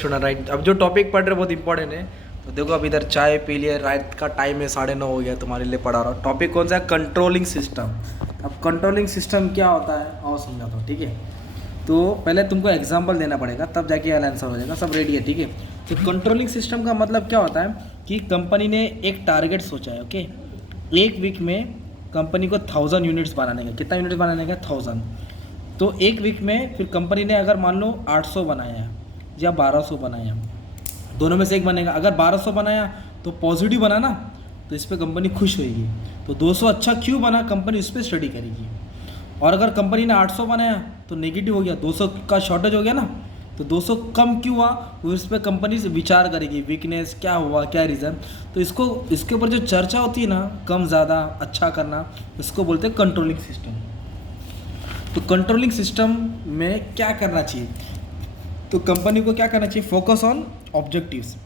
सुना राइट। अब जो टॉपिक पढ़ रहे बहुत इंपॉर्टेंट है। तो देखो अब इधर चाय पी लिया, रात का टाइम है 9:30 हो गया, तुम्हारे लिए पढ़ा रहा हूँ। टॉपिक कौन सा है? Controlling system. अब कंट्रोलिंग सिस्टम क्या होता है और समझाता हूँ, ठीक है। तो पहले तुमको एग्जांपल देना पड़ेगा, तब जाके आंसर हो जाएगा। सब रेडी है, ठीक है। तो कंट्रोलिंग सिस्टम का मतलब क्या होता है कि कंपनी ने एक टारगेट सोचा है, ओके। एक वीक में कंपनी को 1000 यूनिट्स बनाने का। कितना यूनिट्स बनाने का? 1000। तो एक वीक में फिर कंपनी ने अगर मान लो 800 बनाया है या 1200 बनाया, दोनों में से एक बनेगा। अगर 1200 बनाया तो पॉजिटिव बना ना, तो इस पर कंपनी खुश होगी। तो 200 अच्छा क्यों बना, कंपनी इस पर स्टडी करेगी। और अगर कंपनी ने 800 बनाया तो नेगेटिव हो गया, 200 का शॉर्टेज हो गया ना, तो 200 कम क्यों हुआ, वो इस पर कंपनी से विचार करेगी, वीकनेस क्या हुआ, क्या रीज़न। तो इसके ऊपर जो चर्चा होती है ना, कम ज़्यादा अच्छा करना, इसको बोलते हैं कंट्रोलिंग सिस्टम। तो कंट्रोलिंग सिस्टम में क्या करना चाहिए? तो कंपनी को क्या करना चाहिए? Focus on objectives.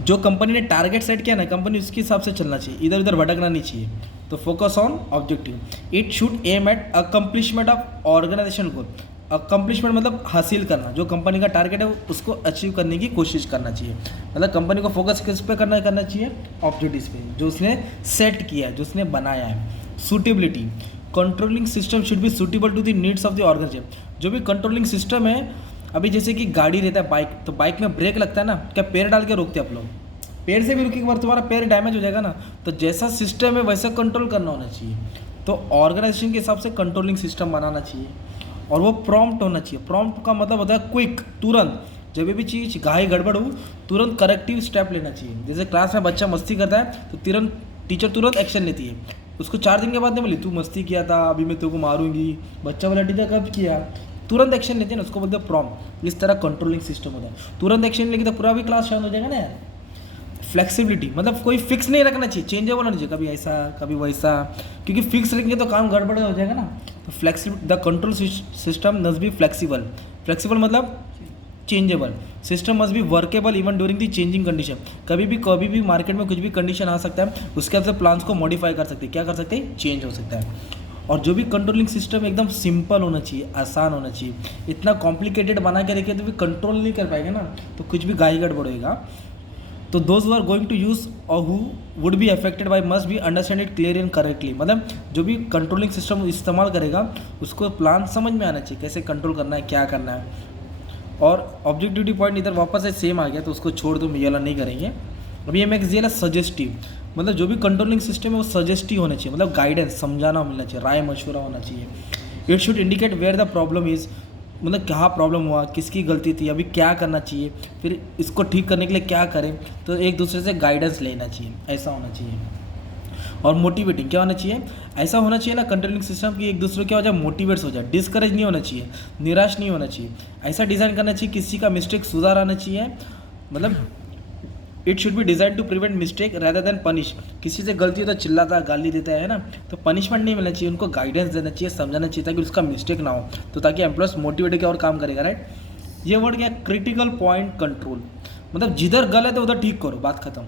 जो कंपनी ने टारगेट सेट किया ना, कंपनी उसके हिसाब से चलना चाहिए, इधर उधर भटकना नहीं चाहिए। तो focus on objective. It should aim at accomplishment of organisation goal. Accomplishment मतलब हासिल करना, जो कंपनी का टारगेट है उसको अचीव करने की कोशिश करना चाहिए। मतलब कंपनी को फोकस किस पे करना चाहिए? ऑब्जेक्टिव्स पे, जो उसने सेट किया है, जो उसने बनाया है। Suitability. Controlling system should be suitable to the needs of the organisation. जो भी कंट्रोलिंग सिस्टम है, अभी जैसे कि गाड़ी रहता है, बाइक, तो बाइक में ब्रेक लगता है ना, क्या पैर डाल के रोकते हैं आप लोग? पैर से भी रुके, एक बार तुम्हारा पैर डैमेज हो जाएगा ना। तो जैसा सिस्टम है वैसा कंट्रोल करना होना चाहिए। तो ऑर्गेनाइजेशन के हिसाब से कंट्रोलिंग सिस्टम बनाना चाहिए, और वो प्रॉम्प्ट होना चाहिए। प्रॉम्प्ट का मतलब होता है क्विक, तुरंत। जब भी चीज़ घाई गड़बड़ हो, तुरंत करेक्टिव स्टेप लेना चाहिए। जैसे क्लास में बच्चा मस्ती करता है तो तुरंत टीचर तुरंत एक्शन लेती है। उसको 4 दिन के बाद नहीं बोली तू मस्ती किया था, अभी मैं तेरे को मारूंगी। बच्चा बोला टीचर कब किया? तुरंत एक्शन लेते हैं ना, उसको बोलते हैं प्रॉम्प्ट। इस तरह कंट्रोलिंग सिस्टम होता है। तुरंत एक्शन लेगी तो पूरा भी क्लास शांत हो जाएगा ना यार। फ्लेक्सिबिलिटी मतलब कोई फिक्स नहीं रखना चाहिए, चेंजेबल होना चाहिए, कभी ऐसा कभी वैसा, क्योंकि फिक्स रखेंगे तो काम गड़बड़ हो जाएगा ना। तो flexibility, the control system must be flexible. Flexible मतलब changeable. System must be workable even during the changing condition. कभी भी मार्केट में कुछ भी कंडीशन आ सकता है, उसके हिसाब से प्लान्स को मॉडिफाई कर सकते हैं। क्या कर सकते हैं? चेंज हो सकता है। और जो भी कंट्रोलिंग सिस्टम एकदम सिंपल होना चाहिए, आसान होना चाहिए। इतना कॉम्प्लिकेटेड बना के रखे तो भी कंट्रोल नहीं कर पाएगा ना, तो कुछ भी गाई गड़बड़ होएगा। तो those who are going to use or who would be affected by must be understand it clear and correctly. मतलब जो भी कंट्रोलिंग सिस्टम इस्तेमाल करेगा उसको प्लान समझ में आना चाहिए, कैसे कंट्रोल करना है, क्या करना है। और ऑब्जेक्टिविटी पॉइंट इधर वापस से सेम आ गया, तो उसको छोड़ दो, ये वाला नहीं करेंगे। अभी एम एक्स सजेस्टिव, मतलब जो भी कंट्रोलिंग सिस्टम है वो सजेस्टिव होना चाहिए, मतलब गाइडेंस, समझाना मिलना चाहिए, राय मशवरा होना चाहिए। It should indicate where the problem is, मतलब क्या प्रॉब्लम हुआ, किसकी गलती थी, अभी क्या करना चाहिए, फिर इसको ठीक करने के लिए क्या करें। तो एक दूसरे से गाइडेंस लेना चाहिए, ऐसा होना चाहिए। और मोटिवेटिंग क्या होना चाहिए? ऐसा होना चाहिए ना कंट्रोलिंग सिस्टम कि एक दूसरे क्या हो जाए, मोटिवेट्स हो जाए। डिस्करेज नहीं होना चाहिए, निराश नहीं होना चाहिए। ऐसा डिज़ाइन करना चाहिए किसी का मिस्टेक सुधार आना चाहिए। मतलब it should be design to prevent mistake rather than punish. किसी से गलती हो तो चिल्लाता गाली देता है ना, तो पनिशमेंट नहीं मिलना चाहिए, उनको गाइडेंस देना चाहिए, समझाना चाहिए ताकि उसका मिस्टेक ना हो, तो ताकि एम्प्लॉयज मोटिवेट होकर और काम करेगा, राइट। ये वर्ड क्या? Critical point control. मतलब जिधर गलत है उधर ठीक करो, बात खत्म।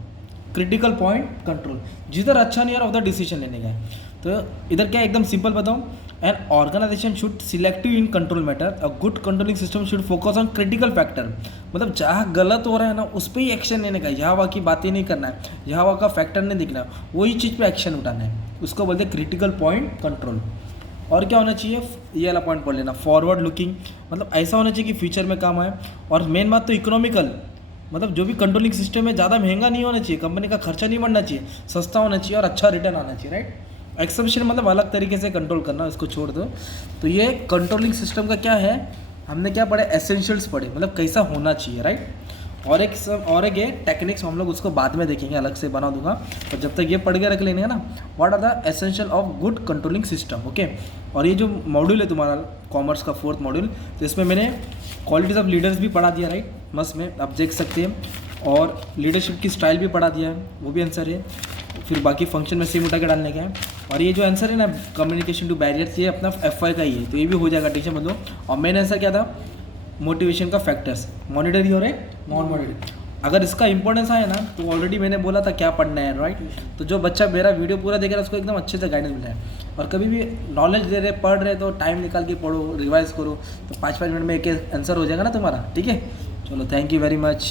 क्रिटिकल पॉइंट कंट्रोल, जिधर अच्छा नहीं आ रहा उधर डिसीजन लेने का है। तो इधर क्या एकदम सिंपल बताऊँ, an organisation should selective in control matter. A good controlling system should focus on critical factor. मतलब जहाँ गलत हो रहा है ना उस पर ही एक्शन लेने का है, यहाँ वहाँ की बातें नहीं करना है, यहाँ वहाँ का फैक्टर नहीं दिखना है, वही चीज़ पे एक्शन उठाना है। उसको बोलते हैं क्रिटिकल पॉइंट कंट्रोल। और क्या होना चाहिए? ये वाला पॉइंट पढ़ लेना, फॉरवर्ड लुकिंग। मतलब ऐसा होना चाहिए कि फ्यूचर में काम आए। और मेन बात तो इकोनॉमिकल, मतलब जो भी कंट्रोलिंग सिस्टम है ज़्यादा महंगा नहीं होना चाहिए, कंपनी का खर्चा नहीं बढ़ना चाहिए, सस्ता होना चाहिए और अच्छा रिटर्न आना चाहिए, राइट। एक्सेप्शन मतलब अलग तरीके से कंट्रोल करना, इसको छोड़ दो। तो ये कंट्रोलिंग सिस्टम का क्या है, हमने क्या पढ़े? एसेंशियल्स पढ़े, मतलब कैसा होना चाहिए, राइट। और एक ये टेक्निक्स हम लोग उसको बाद में देखेंगे, अलग से बना दूंगा। और जब तक ये पढ़ के रख लेंगे ना, what are the essential of good controlling system, okay. और ये जो मॉड्यूल है तुम्हारा कॉमर्स का 4th मॉड्यूल, तो इसमें मैंने क्वालिटीज़ ऑफ लीडर्स भी पढ़ा दिया, राइट, मस्त में आप देख सकते हैं। और लीडरशिप की स्टाइल भी पढ़ा दिया है, वो भी आंसर है। फिर बाकी फंक्शन में सेम उठा के डालने का है। और ये जो आंसर है ना, कम्युनिकेशन टू बैरियर्स, ये अपना FY का ही है, तो ये भी हो जाएगा, टेंशन मत लो। और मेन आंसर क्या था? मोटिवेशन का फैक्टर्स, मॉनिटरी और एक नॉन मॉनिटरी। अगर इसका इंपॉर्टेंस आया ना, तो ऑलरेडी मैंने बोला था क्या पढ़ना है, राइट। तो जो बच्चा मेरा वीडियो पूरा देख रहा है उसको एकदम अच्छे से गाइडेंस मिला है। और कभी भी नॉलेज दे रहे, पढ़ रहे, तो टाइम निकाल के पढ़ो, रिवाइज करो, तो 5-5 मिनट में एक आंसर हो जाएगा ना तुम्हारा, ठीक है। चलो थैंक यू वेरी मच।